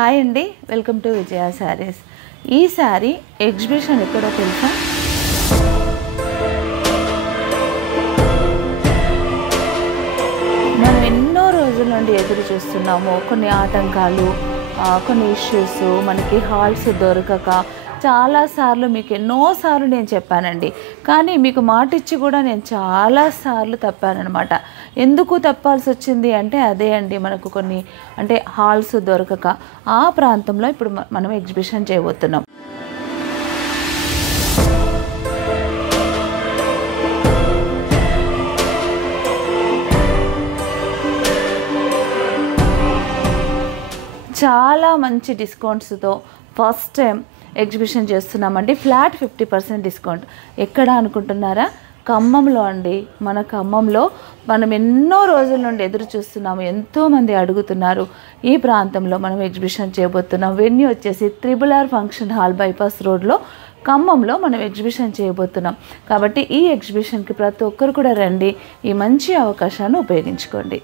Hi అండి, welcome to విజయ శారీస్. ఈ sari exhibition ఎక్కడో తెలుసా? మనం ఎన్నో రోజుల నుండి ఎదురు చూస్తున్నాము. కొన్ని ఆటంకాలు, కొన్ని ఇష్యూస్, మనకి హాల్స్ దొరకక చాలాసార్లు మీకు ఎన్నోసార్లు నేను చెప్పానండి. కానీ మీకు మాట ఇచ్చి కూడా నేను చాలాసార్లు తప్పానమాట. ఎందుకు తప్పాల్సి వచ్చింది అంటే అదే అండి, మనకు కొన్ని అంటే హాల్స్ దొరకక ఆ ప్రాంతంలో ఇప్పుడు మనం ఎగ్జిబిషన్ చేయబోతున్నాం. చాలా మంచి డిస్కౌంట్స్తో ఫస్ట్ టైం ఎగ్జిబిషన్ చేస్తున్నామండి. Flat 50% discount. ఎక్కడ అనుకుంటున్నారా? ఖమ్మంలో అండి. మన ఖమ్మంలో మనం ఎన్నో రోజుల నుండి ఎదురు చూస్తున్నాము, ఎంతోమంది అడుగుతున్నారు. ఈ ప్రాంతంలో మనం ఎగ్జిబిషన్ చేయబోతున్నాం. వెన్యూ వచ్చేసి RRR ఫంక్షన్ హాల్, బైపాస్ రోడ్లో ఖమ్మంలో మనం ఎగ్జిబిషన్ చేయబోతున్నాం. కాబట్టి ఈ ఎగ్జిబిషన్కి ప్రతి ఒక్కరు కూడా రండి, ఈ మంచి అవకాశాన్ని ఉపయోగించుకోండి.